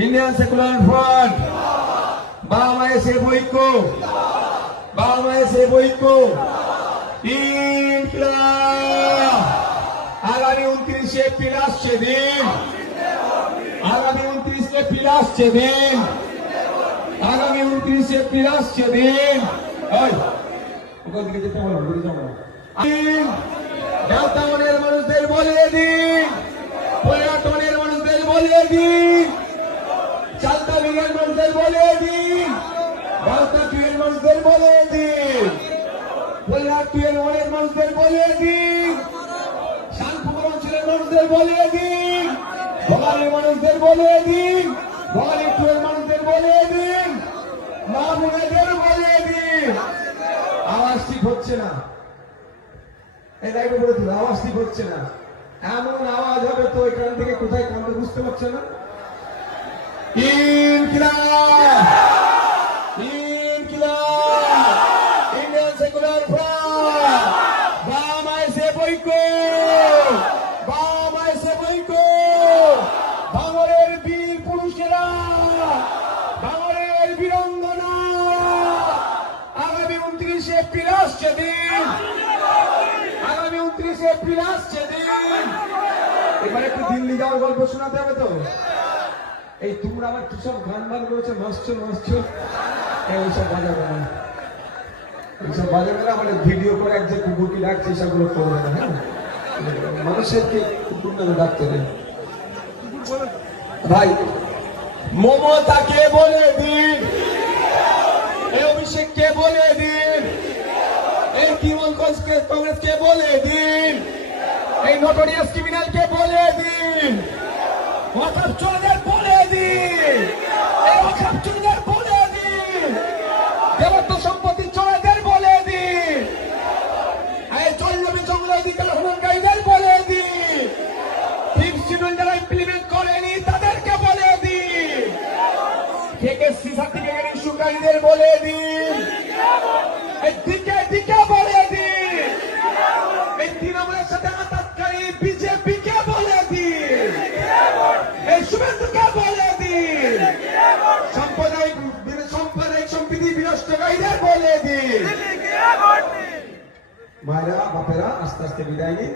Indian secular front, বাংলাদেশে ঐক্য, বাংলাদেশে ঐক্য, ইনকিলাব। আগামী 29 এপ্রিল আসছে দিন, আগামী 29 এপ্রিল আসছে দিন, আগামী 29 এপ্রিল আসছে দিন। ওখান থেকে যেতে বলো, ঘুরে যাবো। ডালতামনের মানুষদের বলে দিন, পল্টনের মানুষদের বলে দিন, চালতা বিঘের মানুষদের বলে দিন, ডালতা টুয়ের মানুষদের বলে দিন, পল্লার টুয়ের অনেক মানুষদের বলে দিন, শানপুর অঞ্চলের মানুষদের বলে দিন, বগালের মানুষদের বলে দিন, বগালের টুয়ের মানুষদের বলে দিন, মা বোনেদের বলে দিন। আওয়াজ ঠিক হচ্ছে না, এই লাইভে বলে দিল আওয়াজ ঠিক হচ্ছে না। এমন আওয়াজ হবে তো এখান থেকে কোথায় কান্দে বুঝতে পারছে না। ইনকিলাব, ইনকিলাব, ইন্ডিয়ান সেকুলার ফ্রন্ট, বাংলাদেশে ঐক্য, বাংলাদেশে ঐক্য, ভাঙড়ের বীর পুরুষেরা, ভাঙড়ের বীরাঙ্গনা, আগামী 29 এপ্রিল আসছে দিন, আগামী 29 এপ্রিল আসছে দিন। এবার একটু দিল্লি যাওয়ার গল্প শোনাতে হবে তো। এই তোমরা আবার কি সব গান বান করেছো, নাচছো নাচছো, এইসব বাজাবে না, এইসব বাজাবে না। মানে ভিডিও করে এক যে কুকুরকে ডাকছে সেগুলো করবে না। হ্যাঁ, মানুষেরকে কুকুর নামে ডাকতে নেই ভাই। মমতাকে বলে দিন, এই অভিষেককে বলে দিন, এই তৃণমূল কংগ্রেসকে বলে দিন, এই নোটোরিয়াস ক্রিমিনালকে বলে দিন, ওয়াকফ চোরদের বলে দিন, এই ওয়াকফ চোরদের বলে দিন, দেবত্ব সম্পত্তি চোরদের বলে দিন, এই জমি জঙ্গল অধিকার হননকারীদের বলে দিন, ফিফথ শিডিউল যারা ইমপ্লিমেন্ট করেনি তাদেরকে বলে দিন, কেকেসি সার্টিফিকেট ইস্যুকারীদের বলে দিন, এই দিকে দিকে বলে দিন, এই তৃণমূলের সাথে আতাতকারী বিজেপিকে বলে দিন, এই শুভেন্দুকে বলে দিন, সাম্প্রদায়িক সম্প্রীতি বিনষ্টকারীদের বলে দিন। মায়েরা বাপেরা আস্তে আস্তে বিদায় নিন।